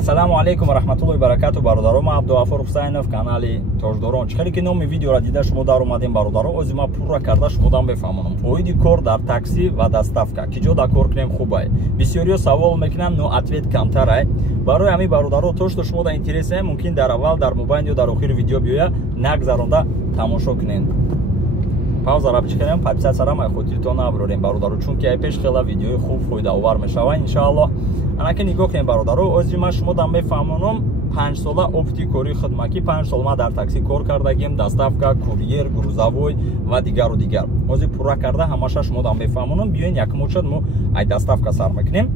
Ассаламу алейкум ва рахматуллоҳи ва баракату бародаро. Ман Абдуғафур Ҳусайнов, канали Тоҷдорон. Чӣ ки номи видеоро дида шумо дар омадем бародаро, ози ма пурра карда шумодан бефаҳмонам. Оиди кор дар такси ва доставка ки ҷо да кор кунем хубай. Бисёриё савол мекунам, но ответ камтар ай. Барои ҳамин бародаро то што шумо да интерес ай, мумкин дар аввал дар мобайн ё дар охири видео биёя нагзаронда тамошо кунед. Пауза ра бичканем, подписаться май хотиртон наброрем бародаро, чунки ай пеш хела видеои хуб фоидаовар мешава иншааллоҳ. Анаки нигоҳ кунем бародаро, ози ма шумо да мефаҳмонам 5 сола опити кори хидматӣ, 5 сол ма дар такси кор кардагим, доставка, курьер, грузовой ва дигару дигар. Ози пурра карда ҳамаша шумо да мефаҳмонам. Биёин якмочад мо ай доставка сар мекунем.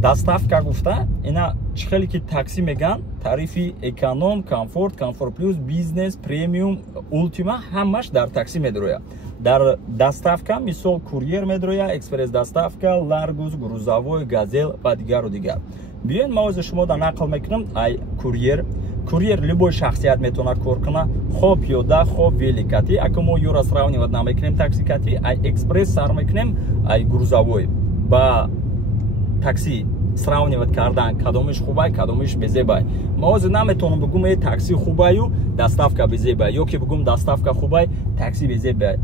Доставка гуфта ина чӣ хеле ки такси меган, тарифи эконом, комфорт, комфорт плюс, бизнес, премиум, ультима ҳамаш дар такси медроя. Дар доставка мисол курьер медроя, экспресс доставка, ларгус, грузовой, газел ва дигару дигар. Биёин ма ози шумо да нақл мекунам ай курьер. Курьер любой шахсият метавонад кор куна, хо пиёда, хо великати. Ако мо юра сравнивать намекунем таксикати, ай экспресс сар мекунем, ай грузовой. Ба такси сравнивать кардан, кадомиш хубай, кадомиш безебай. Ма ози наметавонам бигум эй такси хубаю, доставка безебай, ё ки бигум доставка хубай, такси безебай.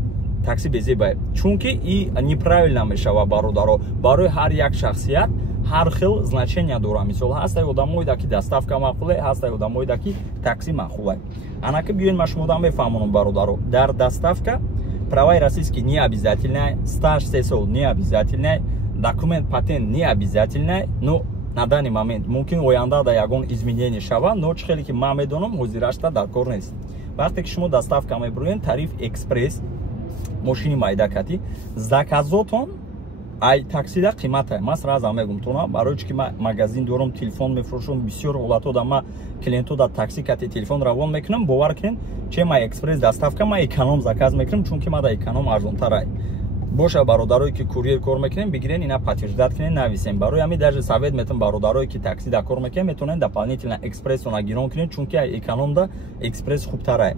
Такси безебай. Чунки и неправильно мешава бародаро. Барои ҳар як шахсият ҳар хел значение дора. Мисол ҳастай одамоида ки доставка маъқуле, ҳастай одамоида ки такси маъқуле. Анаки биёин ма шумо да мефаҳмонам бародаро. Дар доставка праваи российский не обязательный, стаж 3 сол не обязательный, документ патент не обязательный, но на данный момент мумкин оянда да ягон изменение шава, но чӣ хеле ки ман медонам ҳозирашта дар кор нест. Вақте ки шумо доставка мебуред, тариф экспресс мошини майдакати заказотон ай таксида қимат ай. Ман сразу мегум тона барои чи ки ма магазин дорам, телефон мефурӯшам, бисёр ҳолато да ма клиенту да такси кати телефон равон мекунам. Бовар кунед, че ма экспресс доставка ма эконом заказ мекунам, чунки ма да эконом арзонтар ай. Боша бародарое ки курьер кор мекунем, бигирен ина подтверждат кунед, нависем. Барои ҳамин даже совет метам бародарое ки такси да кор мекунем, метавонен дополнительно экспресс она гирон кунед, чунки ай эконом да экспресс хубтар ай.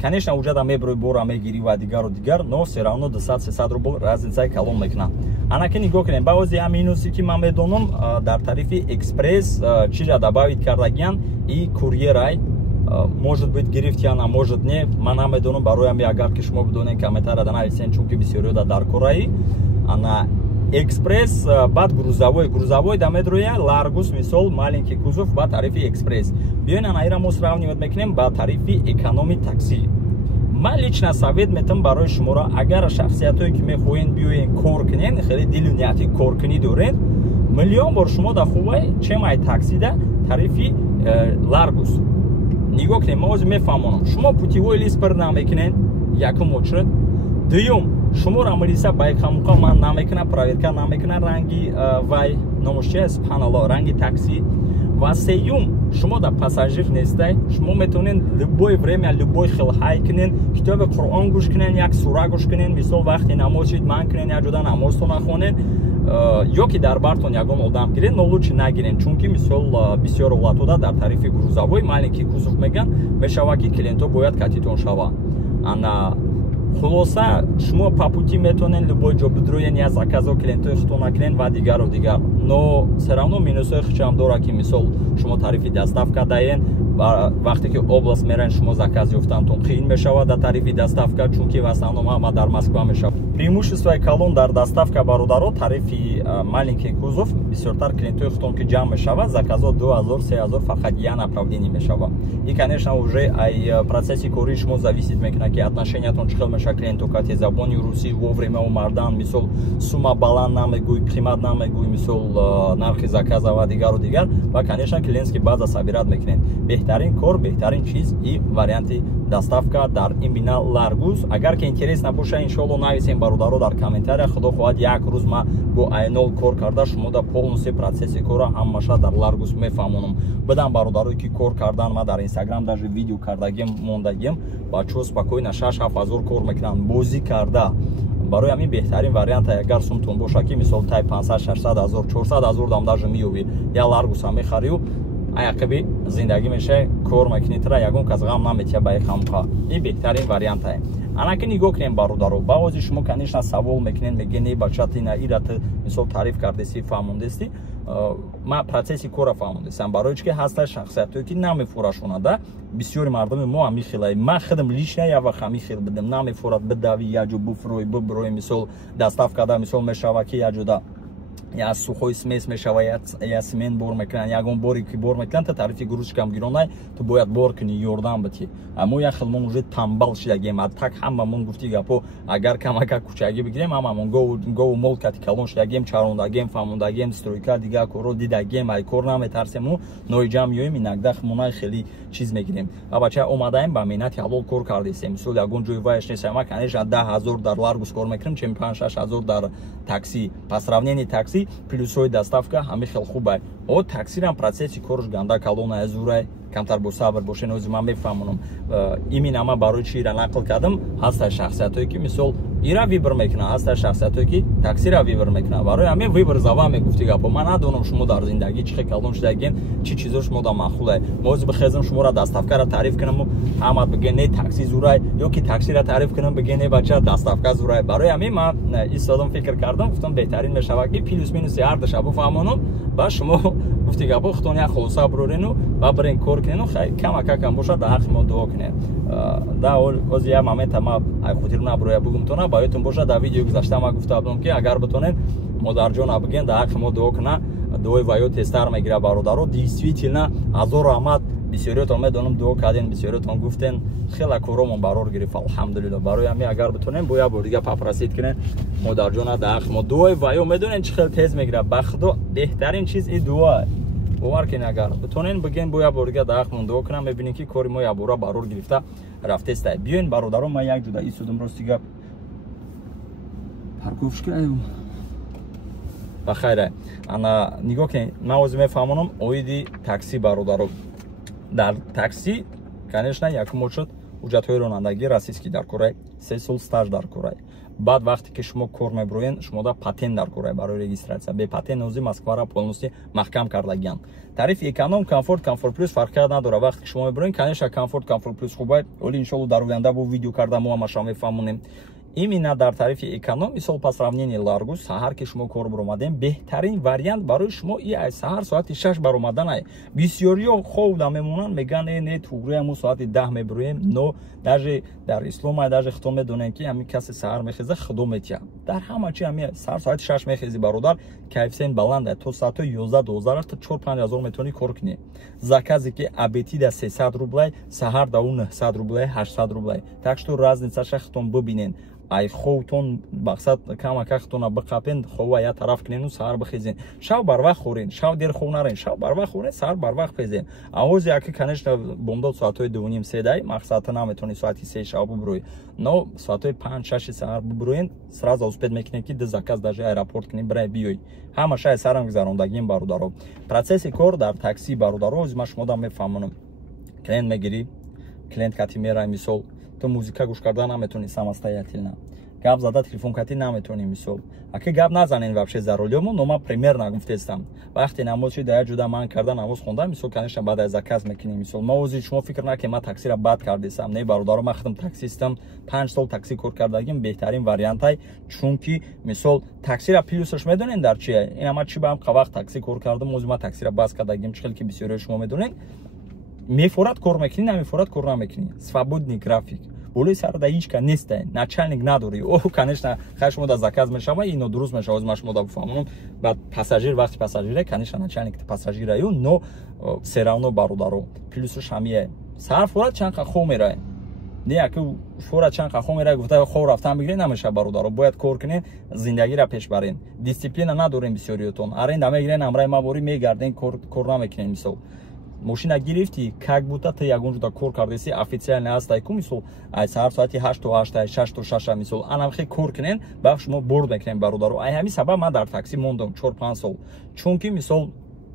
Конечно, уҷа да меброи бора мегири ва дигару дигар, но все равно 200-300 рубл разницаи калон мекунад. Анаки нигоҳ кунем, баъози ҳам минуси ки ман медонам дар тарифи экспресс чиза добавит кардагиян и курьер ай. Может быть гирифтян, а может не. Ман намедонам, барои ҳами агар ки шумо бидонед комментария да нависен, чунки бисёриё да дар кораи. Ана экспресс баъд грузовой да медроя, ларгус мисол маленький кузов ба тарифи экспресс. Биёин анаира мо сравнивать мекунем ба тарифи экономи такси. Ман лично совет метам барои шуморо, агар шахсиятое ки мехоҳед биёен кор кунед, хеле дилу нияти коркунӣ доред, миллион бор шумо да хубай чемай таксида тарифи ларгус. Нигоҳ кунед, ма ози мефаҳмонам. Шумо путевой лист пир намекунед, якум очред. Дуюм, шуморо амалиса байқамуқа ман намекунам, проверка намекунам ранги вай, номуш чи аст, субҳаналлоҳ, ранги такси. Ва сеюм, шумо да пассажир нестай, шумо метавонед любое время, любой хел ҳай кунед, китоби Қуръон гӯш кунед, як сура гӯш кунед, мисол вақти намоз шид ман кунед, як ҷода намозтона хонед, ё ки дар бартон ягон одам гиред, но лучше нагиред, чунки мисол бисёр ҳолатода дар тарифи грузовой маленький кузов меган, мешава ки клиенто бояд катитон шава. Ана хулоса шумо по пути метавонед любой ҷо бидроед, я заказо клиентои худтон кунед ва дигару дигар. Но все равно минусои худшам дора ки мисол шумо тарифи доставка даен, вақте ки област мерен шумо заказ ёфтантон қиин мешава дар тарифи доставка, чунки в основном ҳама дар Москва мешава. Преимуществои калон дар доставка бародаро, тарифи маленький кузов, бисёртар клиентои худтон ки ҷамъ мешава, заказо 2000-3000 фақат я направление мешава. И конечно уже ай процесси кори шумо зависит мекунад ки отношениятон чӣ хел меша клиенту кати забони русӣ вовремя омадан, мисол сумма баланд намегӯй, қимат намегӯй, мисол нархи заказа ва дигару дигар, ва конечно клиентский база сабират мекунед. Беҳтарин кор, беҳтарин чиз и варианти доставка дар имбина ларгус. Агар ки интерес набоша, иншоалло нависем бародаро дар комментария. Худо хоҳад як рӯз ма бо айнол кор карда шумо да полностью процесси кора ҳамаша дар ларгус мефаҳмонам. Бидам бародарое ки кор кардан, ма дар инстаграм даже видео кардагим мондагим, бачаҳо спокойно 6-7 ҳазор кор мекунанд бозӣ карда. Барои ҳамин беҳтарин вариант агар сумтон боша ки мисол тай 500-600 ҳазор 400 ҳазор дам даже меёбӣ, я ларгуса мехарию, аяқиби зиндагӣ мешавӣ, кор мекунӣ, тира ягон кас ғам наметия ба ихамуқа. И беҳтарин вариант ай. анаки нигоҳ кунем бародаро баъози шумо конечно савол мекунем мегӯед бачатина ира ты мисол таъриф кардеси фаҳмондести ма процесси кора фаҳмондестам барои чӣ ки ҳаста шахсиятое ки намефурашонада бисёри мардуми мо ҳамин хелае ман худам лично як вақт ҳамин хел будам намефурад бидави яҷо буфурӯй бубурӯй мисол доставкада мисол мешава ки яҷода я сухой смес мешава я семен бор мекунанд ягон боре ки бор мекунанд та тарифи грузчикам гиронай ту бояд бор кунӣ ёрдам бити мо як хелмон уже тамбал шидагем так ҳамамон гуфти гапо агар камака кучагӣ бигирем ҳамамон гову мол кати калон шидагем чарондагем фаҳмондагем стройка дигар корро дидагем ай кор наметарсему ноиҷа меоем инагдах монаи хеле чиз мегирем ва бача омадаем ба миннати ҳалол кор кардесем мисол ягон ҷои вайш нестам ма конечно 10,000 дар ларгус кор мекунем чеми 5-6,000 дар такси по сравнении такси плюсҳои доставка ҳамин хел хубай о таксирам процесси корш ганда калона зурай камтар бо сабр бошен ози ман мефаҳмонам имин ама барои чи ира нақл кардам ҳаста шахсиятое ки мисол ира вибр мекунанд ҳаста шахсиятое ки таксира вибр мекунанд барои ҳамин вибр зава мегуфти гапо ман надонам шумо дар зиндагӣ чӣ хел калон шудагем чӣ чизо шумо дар маъқулае моз бихезам шуморо доставкаро таъриф кунам ҳама бигӯ не такси зурай ё ки таксиро таъриф кунам бигӯ не бача доставка зурай барои ҳамин ман истодам фикр кардам гуфтам беҳтарин мешавад ки плюс минуси ҳардаша бифаҳмонам ба шумо гуфти гапо худтон як хулоса бурорину ва бирен кор кунену камакакам бошад дар ҳаққи мо дуо кунед да ози як момента ма хотир набуроя бугумтона ба ёдтон бошад дар видеои гузашта ма гуфта будам ки агар битонед модарҷона бигӯен дар ҳаққи мо дуо куна дуои ваё тезтар мегирад бародаро действительно ҳазору раҳмат бисёриётон медонам дуо карден бисёриётон гуфтен хеле коромон барор гирифт алҳамдулилла барои ҳамин агар битонем бо як бор дига папросид кунем модарҷона дар ҳаққи мо дуои ваё медонем чӣ хел тез мегирад ба худо беҳтарин чиз ин дуоа бовар кунед агар битонен бигӯен бо як бор дига дар ҳаққи мо дуо кунам мебинем ки кори мо як бора барор гирифта рафтеста биёин бародаро ман як ҷуда истодам рости гап парковшка ба хайре ана нигоҳ кунед ман ози мефаҳмонам оиди такси бародаро дар такси конечно якум очуд ҳуҷҷатҳои ронандагӣ расистки дар корай 3 сол стаж дар корай баъд вақте ки шумо кор мебуроен шумода патент дар корай барои регистратсия бе патент нози москвара полностью маҳкам кардагианд тарифи эконом комфорт плюс фарқият надорад вақте ки шумо мебуроен конечно комфорт плюс хубай оли иншоалло дар оянда бо видео карда мо ҳамаша мефаҳмонем именно дар тарифи эконом мисол по сравнении ларгус саҳар ки шумо кор баромадем беҳтарин вариант барои шумо и саҳар соати 6 баромаданай бисёриё ховда мемонанд мегӯянд не тугрия мо соати 10 мебуроем но даже дар ислом даже худтон медонем ки ҳамин касе саҳар мехеза худо метия дар ҳама чи ҳамин саҳар соати 6 мехези бародар коэффициент баланда то соати 11-12 та 4-5 ҳазор метавонӣ кор кунӣ заказе ки абети да 300 рублай саҳар да 900 рублай 800 рублай так что разницаша худтон бибинен ай ховтон мақсад камака худтона биқапен хова як тараф кунену саҳар бихезен шав барвақт хӯрен шав дер хов нарен шав барвақт хӯрен саҳар барвақт пезен авози яки конечно бомдод соатҳои 2:30 дай мақсад наметавонӣ соати 3 шав бибуроӣ но соатҳои 5-6 саҳар бибуроен сразу успед мекунем ки ди заказ даже аэропорт кунем бирай биёй ҳама шай сарам гузарондагим бародаро процесси кор дар такси бародаро ози ман шумода мефаҳмонам клиент мегирӣ клиент кати мерай мисол то музика гӯш карда наметонӣ самостоятельно гап зада телефон кати наметонӣ мисол аки гап назанен вообще за рулёму но ман примерно гуфтестам вақте намоз шуда як ҷуда ман карда намоз хонда мисол конечно баъд аз заказ мекунем мисол ма ози шумо фикр накунед ман таксиро бад кардесам не бародаро ман худам таксистам 5 сол такси кор кардагим беҳтарин вариантай чунки мисол таксиро плюсаш медонен дар чие ин ама чи баам қавақт такси кор кардам ози ман таксиро баз кардагим чӣ хел ки бисёриё шумо медонед мефорат кор мекунӣ намефорат кор намекунӣ свободный график болои сарда ҳичка нестай начальник надорӣ о конечно хай шумо да заказ мешава ино дуруст мешава ман шумо да бифаҳмонам ба пассажир вақти пассажире конечно начальник пассажираю но се равно бародаро плюсаш ҳамие саҳар форат чанқа хо мерае не яки форат чанқа хо мерае гуфта хо рафтан бигиред намеша бародаро бояд кор кунед зиндагиро пеш барен дисциплина надорем бисёриётон аренда мегирен амраи мавори мегарден кор намекунем мисол мошина гирифти как будто ты ягон ҷуда кор кардаси официально ҳастай ку мисол ай саҳар соати 8 то 8 6 то 6 мисол анамхе кор кунен бах шумо борд мекунем бародаро ай ҳамин сабаб ман дар такси мондам 4-5 сол чунки мисол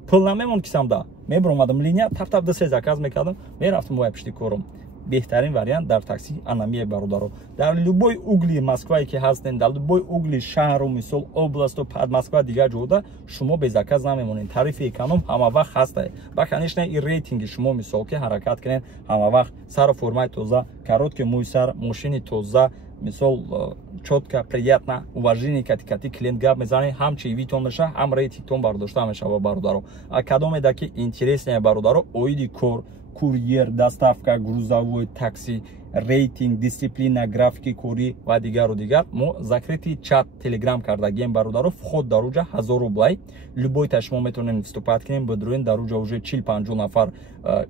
пул намемонд кисамда мебуромадам линия тап-тап дасте заказ мекардам мерафтам боя пишти корам беҳтарин вариант дар такси анамие бародаро. Дар любой угли Москвае ки ҳастен, дар любой угли шаҳру мисол областу Москва дигар ҷода шумо безаказ намемонед. Тарифи эконом ҳама вақт ҳастае. Ва конечно и рейтинги шумо мисол ки ҳаракат кунед ҳама вақт сару формаи тоза, короткий мӯйсар, машини тоза, мисол чётка, приятно, уважение кати клиент гап мезанед, ҳам чивитон меша, ҳам рейтингтон бардошта мешава бародаро. А кадомеда ки интереснее бародаро, оиди кор, курьер, доставка, грузовой, такси, рейтинг, дисциплина, графики кори ва дигару дигар мо закрити чат телеграм кардагем бародаро. вход дар уҷа 1000 рублай. Любой та шумо метавонед вступат кунед, бидруин дар уҷа уже 40-50 нафар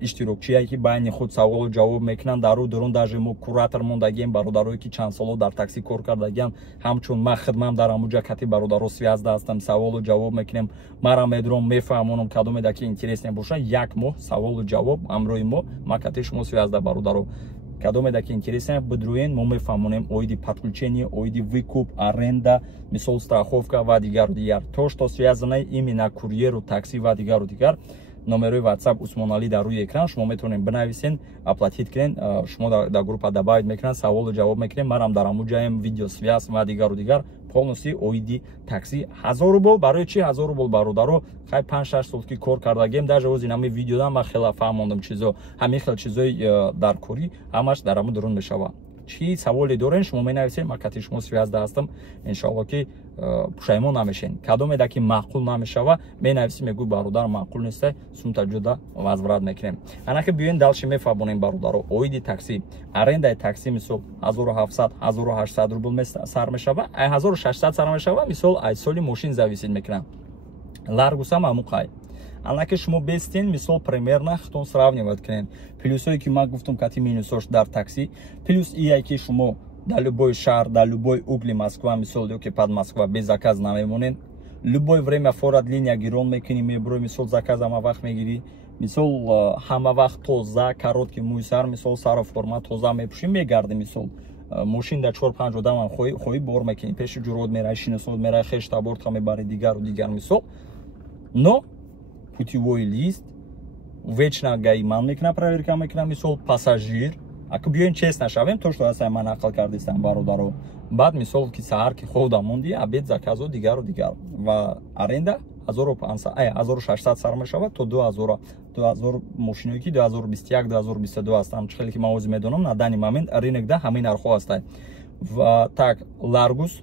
иштирокчие ки байни худ саволу ҷавоб мекунанд. Дару дурун даже мо куратор мондагем бародарое ки чанд соло дар такси кор кардагем, ҳамчун ма хидмам дар амуҷа кати бародаро связда ҳастам, саволу ҷавоб мекунем. Мара медром мефаҳмонам кадомеда ки интересне боша, як моҳ саволу ҷавоб амрои мо ма кати шумо связда бародаро. Кадомеда ки интересне бидруен мо мефаҳмонем оиди подключение, оиди выкуп, аренда, мисол страховка ва дигару дигар. То што связано именно курьеру, такси ва дигару дигар. Номерои WhatsApp Усмон Али дар рӯи экран шумо метавонед бинависен, аплатит кунед, шумо дар группа добавит мекунанд, саволу ҷавоб мекунем, марам дар амуҷаем видео связ ва дигару дигар. полностью оиди такси 1000 рубл. Барои чи 1000 рубл бародаро? Хай 5-6 сол ки кор кардагем, даже оз инами видеода ма хела фаҳмондам чизо, ҳамин хел чизои дар кори ҳамаш дар аму дурун мешава. Чи саволе дорен шумо менависед, ма кати шумо связда ҳастам, иншоалло ки пушаймон намешен. Кадомеда ки маъқул намешава, менависед, мегӯ бародар маъқул неста, сумта ҷуда возврат мекунем. Ана ки биёен далши мефаҳмонем бародаро, оиди такси, арендаи такси мисол 1700-1800 рубл сар мешава, ай 1600 сар мешава, мисол ай соли мошин зависид мекунам. Ларгусам амуқай. Анаки шумо бестен, мисол примерно хтон сравнивать кунед. Плюсое ки ман гуфтам кати минусош дар такси, плюс ия ки шумо дар любой шаҳр, дар любой угли Москва, мисол ё ки под Москва без заказ намемонед. Любой время форад линия гирон мекунӣ, мебурӣ, мисол заказ ҳама вақт мегирӣ. Мисол ҳама вақт тоза, короткий мӯйсар, мисол сару форма тоза мепӯшӣ, мегарди мисол мошин дар 4-5 одамам хоҳӣ бор мекунӣ, пеши ҷурод мераи, шиносод мераи, хеш табортқа мебари, дигару дигар мисол. Но путевой лист, вечно гайман мекунам, проверка мекунам, мисол пассажир. Ако биёин честно шавем, то што ҳастам ман ақл кардистам бародаро. Баъд мисол ки саҳар ки худам монди, обед заказо дигару дигар ва аренда 1600 сар мешава то 2000 мошиное ки 2021-2022 ҳастам. Чӣ хеле ки ман ози медонам, на данный момент рынокда ҳамин нархҳо ҳастанд. Ва так Ларгус,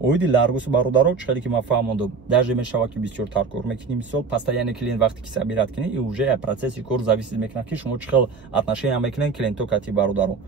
оиди Ларгус бародаро, чӣ хеле ки ман фаҳмондам, даже мешава ки бисёртар кор мекунӣ, мисол постоянный клиент вақте ки сабират кунӣ, и уже процесси кор зависид мекунад ки шумо чӣ хел отношения мекунед клиенто кати бародаро.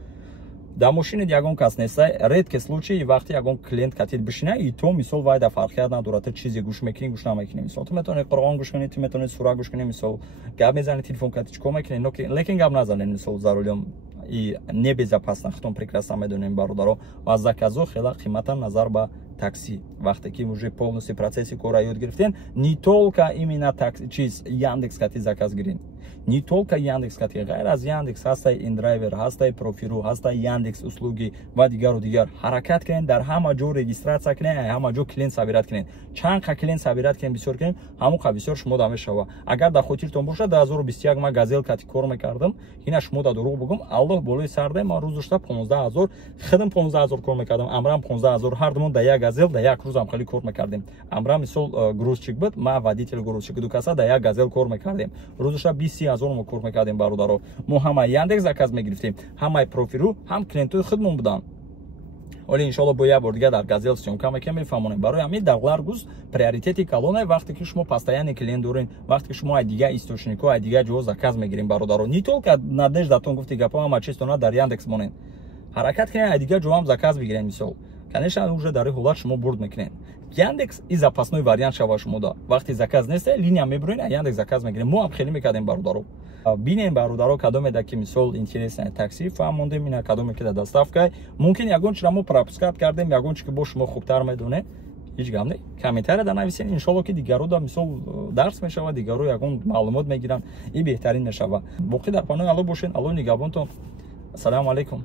Дар мошинет ягон кас неста, редкий случай вақте ягон клиент катид бишина, и то мисол вай да фарқият надорад, то чизе гӯш мекунӣ, гӯш намекунӣ. Мисол ту метавонед Қуръон гӯш кунӣ, ту метавонед сура гӯш кунӣ, мисол гап мезанед, телефон кати чӣ кор мекунед, лекин гап назанед, мисол за рулем и небезопасно, хтон прекрасно медонем бародаро. Ва заказо хела қимата назар ба такси. Вақте ки уже полностью процесси кора ёд гирифтен, не только именно такси, чиз Яндекс кати заказ гирин. Не только Яндекс кати, гайр аз Яндекс ҳастай индрайвер, ҳастай профиру, ҳастай Яндекс услуги ва дигару дигар. Ҳаракат кунед, дар ҳама ҷо регистратсия кунед, ҳама ҷо клиент сабират кунед. Чанд қа клиент сабират кунед, бисёр кунед, ҳамон қа бисёр шумо да мешава. Агар дар хотиртон боша, 2021 ман газел кати кор мекардам, ина шумо да дурӯғ бигӯм, Аллоҳ болои сарда ман рӯзошта 15000, хидм 15000 кор мекардам, амрам 15000, ҳардумон да як газел, да як рӯзам хеле кор мекардем. Амра мисол грузчик буд, ман водитель грузчик, ду каса да як газел кор мекардем. Рӯзошта 20000 мо кор мекардем бародаро. Мо ҳама Яндекс заказ мегирифтем, ҳамаи профиру, ҳам клиентои худмон буданд. Оли иншалло бо як бор дига дар газел сёмка мекунем, мефаҳмонем. Барои ҳамин дар Ларгус приоритети калоне вақте ки шумо постоянный клиент дорин, вақте ки шумо ай дига источнико, ай дига ҷо заказ мегирем бародаро. Не только надеждатон гуфти гапа ҳама чистона дар Яндекс монен. Ҳаракат кунед, ай дига ҷо ҳам заказ бигирем мисол. Конечно, уже дар ҳолат шумо бурд мекунед. Яндекс и запасной вариант шава шумо да. Вақте заказ неста, линия мебурин, а Яндекс заказ мегирем. Мо ҳам хеле мекардем бародаро. Бинем бародаро кадомеда ки мисол интересная такси фаҳмондем, ина кадоме ки да доставка. Мумкин ягон чиро мо пропускат кардем, ягон чи ки бо шумо хубтар медонед. Ҳеҷ гап не. Комментария да нависед, иншалло ки дигаро да мисол дарс мешава, дигаро ягон маълумот мегиранд, и беҳтарин мешава. Боқӣ дар панои Аллоҳ бошед. Аллоҳ нигоҳбонтон. Ассалому алайкум.